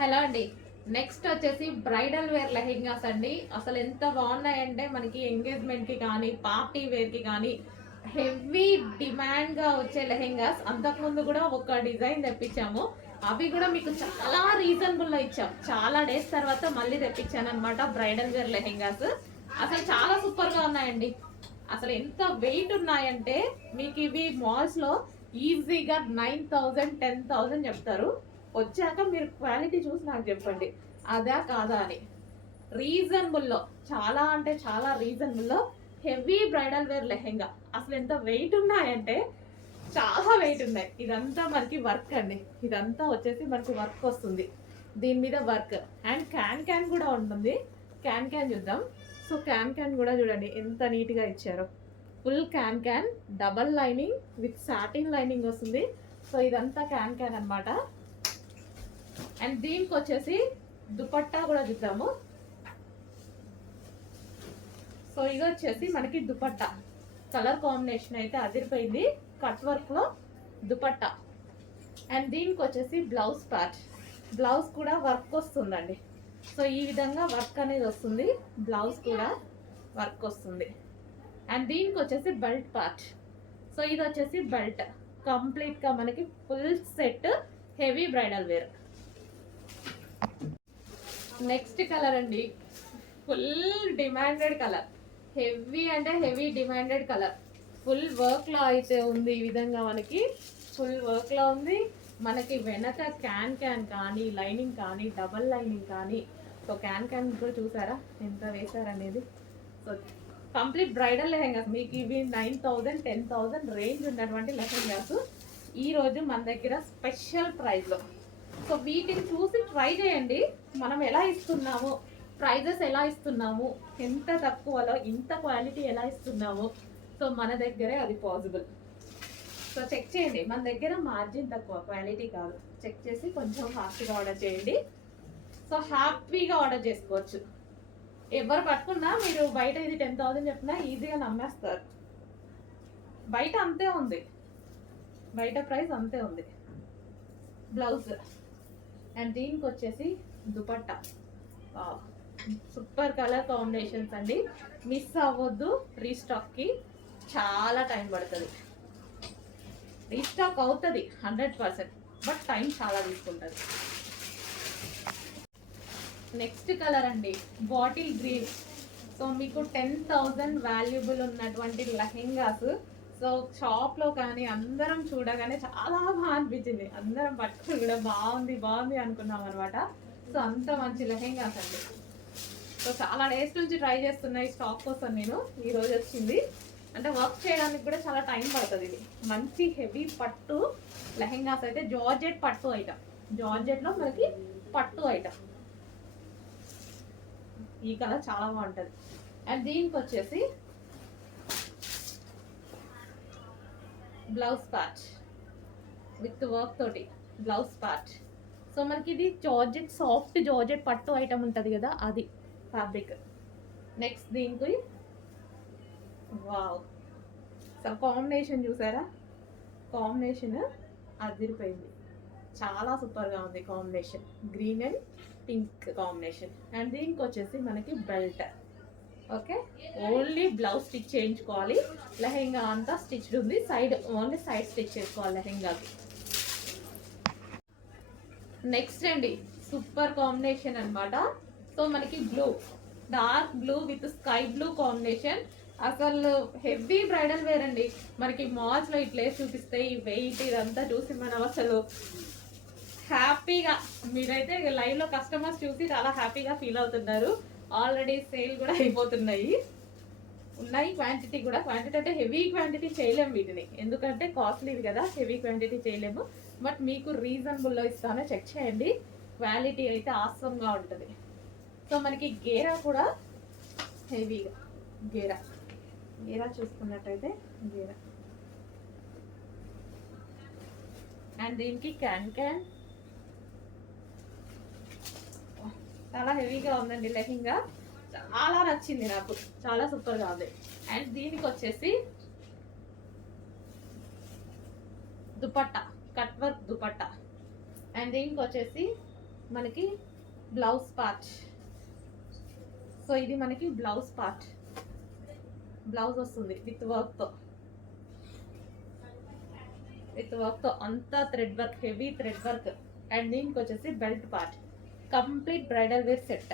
Hello అండి. Next వచ్చేసి bridal wear lehengas అండి. అసలు ఎంత బాగున్నాయంటే మనకి ఎంగేజ్మెంట్ కి కానీ పార్టీ వేర్ కి కానీ హెవీ డిమాండ్ గా వచ్చే లెహెంగాస్. అంతకుముందు కూడా ఒక డిజైన్ తెప్పించాము, అవి కూడా మీకు చాలా రీజనబుల్ లో ఇచ్చాం. చాలా డేస్ తర్వాత మళ్ళీ తెప్పించాను అనమాట బ్రైడల్ వేర్ లెహెంగాస్. అసలు చాలా సూపర్ గా ఉన్నాయండి. అసలు ఎంత వెయిట్ ఉన్నాయంటే మీకు ఇవి మాల్స్ లో ఈజీగా 9,000 10,000 చెప్తారు. వచ్చాక మీరు క్వాలిటీ చూసి నాకు చెప్పండి అదా కాదా అని. రీజనబుల్లో, చాలా అంటే చాలా రీజనబుల్లో హెవీ బ్రైడల్ వేర్ లెహెంగా. అసలు ఎంత వెయిట్ ఉన్నాయంటే చాలా వెయిట్ ఉన్నాయి. ఇదంతా మనకి వర్క్ అండి. ఇదంతా వచ్చేసి మనకి వర్క్ వస్తుంది, దీని మీద వర్క్. అండ్ క్యాన్ క్యాన్ కూడా ఉంటుంది. క్యాన్ క్యాన్ చూద్దాం. సో క్యాన్ క్యాన్ కూడా చూడండి ఎంత నీట్గా ఇచ్చారో. Full can can, double lining with satin lining వస్తుంది. సో ఇదంతా క్యాన్ క్యాన్ అనమాట. అండ్ దీనికి వచ్చేసి దుపట్టా కూడా చూద్దాము. సో ఇది వచ్చేసి మనకి దుపట్టా కలర్ కాంబినేషన్ అయితే అదిరిపోయింది. కట్ వర్క్ లో దుపట్టా. అండ్ దీనికి వచ్చేసి బ్లౌజ్ పార్ట్. బ్లౌజ్ కూడా వర్క్ వస్తుందండి. సో ఈ విధంగా వర్క్ అనేది వస్తుంది, బ్లౌజ్ కూడా వర్క్ వస్తుంది. అండ్ దీనికి వచ్చేసి బెల్ట్ పార్ట్. సో ఇది వచ్చేసి బెల్ట్. కంప్లీట్ గా మనకి full set heavy bridal wear. Next colour అండి, ఫుల్ డిమాండెడ్ కలర్. హెవీ అంటే heavy demanded colour. Full work లో అయితే ఉంది. ఈ విధంగా మనకి ఫుల్ వర్క్ లో ఉంది. మనకి వెనక క్యాన్ క్యాన్ కానీ లైనింగ్ కానీ డబల్ లైనింగ్ కానీ. సో క్యాన్ క్యాన్ కూడా చూసారా ఎంత వేసారనేది. సో కంప్లీట్ బ్రైడల్ లెహెంగాస్ మీకు ఇవి 9,000 10,000 రేంజ్ ఉన్నటువంటి లెహెంగాస్ ఈ రోజు మన దగ్గర స్పెషల్ ప్రైస్ లో. సో వీటిని చూసి ట్రై చేయండి, మనం ఎలా ఇస్తున్నాము, ప్రైజెస్ ఎలా ఇస్తున్నాము, ఎంత తక్కువలో ఇంత క్వాలిటీ ఎలా ఇస్తున్నాము. సో మన దగ్గరే అది పాసిబుల్. సో చెక్ చేయండి, మన దగ్గర మార్జిన్ తక్కువ, క్వాలిటీ కాదు. చెక్ చేసి కొంచెం ఫాస్ట్గా ఆర్డర్ చేయండి. సో హ్యాపీగా ఆర్డర్ చేసుకోవచ్చు. ఎవరు పట్టుకున్నా మీరు బయట ఇది 10,000 చెప్పినా ఈజీగా నమ్మేస్తారు. బయట అంతే ఉంది, బయట ప్రైస్ అంతే ఉంది. బ్లౌజ్ అండ్ దీనికి వచ్చేసి దుపట్టా. సూపర్ కలర్ కాంబినేషన్స్ అండి. మిస్ అవ్వద్దు. రీస్టాక్కి చాలా టైం పడుతుంది. రీస్టాక్ అవుతుంది 100%, బట్ టైం చాలా తీసుకుంటుంది. నెక్స్ట్ కలర్ అండి, బాటిల్ గ్రీన్. సో మీకు 10,000 వాల్యుబుల్ ఉన్నటువంటి లెహెంగాస్. సో షాప్లో కానీ అందరం చూడగానే చాలా బాగా అనిపించింది. అందరం పట్టుకుని కూడా బాగుంది బాగుంది అనుకున్నాం అనమాట. సో అంత మంచి లెహెంగాస్ అండి. సో చాలా డేస్ నుంచి ట్రై చేస్తున్నాయి స్టాక్ కోసం. నేను ఈరోజు వచ్చింది. అంటే వర్క్ చేయడానికి కూడా చాలా టైం పడుతుంది. ఇది మంచి హెవీ పట్టు లెహెంగాస్ అయితే జార్జెట్ పట్టు ఐటమ్. జార్జెట్లో మనకి పట్టు ఐటమ్. ఈ కలర్ చాలా బాగుంటుంది. అండ్ దీనికి వచ్చేసి బ్లౌజ్ పార్ట్ విత్ వర్క్ తోటి బ్లౌజ్ పార్ట్. సో మనకి ఇది జార్జెట్, సాఫ్ట్ జార్జెట్ పట్టు ఐటమ్ ఉంటుంది కదా, అది ఫ్యాబ్రిక్. నెక్స్ట్ దీనికి వావ్, సో కాంబినేషన్ చూసారా, కాంబినేషన్ అదిరిపోయింది. చాలా సూపర్గా ఉంది combination, green and pink combination. And దీనికి వచ్చేసి మనకి belt. Okay, only blouse stitch చేయించుకోవాలి. లెహెంగా అంతా స్టిచ్డ్ ఉంది, సైడ్ ఓన్లీ సైడ్ స్టిచ్ చేసుకోవాలి లెహెంగాకి. నెక్స్ట్ అండి, సూపర్ కాంబినేషన్ అనమాట. సో మనకి blue, dark blue with sky blue combination. అసలు హెవీ బ్రైడల్ వేర్ అండి. మనకి మాల్స్ లో ఇట్లే చూపిస్తే ఈ వెయిట్ ఇదంతా చూసి మనం అసలు హ్యాపీగా, మీరైతే లైవ్ లో కస్టమర్స్ చూసి చాలా హ్యాపీగా ఫీల్ అవుతున్నారు. ఆల్రెడీ సేల్ కూడా అయిపోతున్నాయి, ఉన్నాయి క్వాంటిటీ కూడా. క్వాంటిటీ అంటే హెవీ క్వాంటిటీ చేయలేము వీటిని, ఎందుకంటే కాస్ట్లీది కదా, హెవీ క్వాంటిటీ చేయలేము. బట్ మీకు రీజనబుల్లో ఇస్తాను, చెక్ చేయండి. క్వాలిటీ అయితే ఆసమ్గా ఉంటుంది. సో మనకి గేరా కూడా హెవీగా, గేరా గేరా చూసుకున్నట్టయితే గేరా. అండ్ దీనికి క్యాన్ క్యాన్ చాలా హెవీగా ఉందండి లెహెంగా. చాలా నచ్చింది నాకు, చాలా సూపర్గా ఉంది. అండ్ దీనికి వచ్చేసి dupatta, cut work dupatta. And దీనికి వచ్చేసి మనకి బ్లౌజ్ పార్ట్. సో ఇది మనకి బ్లౌజ్ పార్ట్, బ్లౌజ్ వస్తుంది విత్ వర్క్తో, అంతా thread work, heavy thread work. And దీనికి వచ్చేసి belt part. Complete bridal wear set.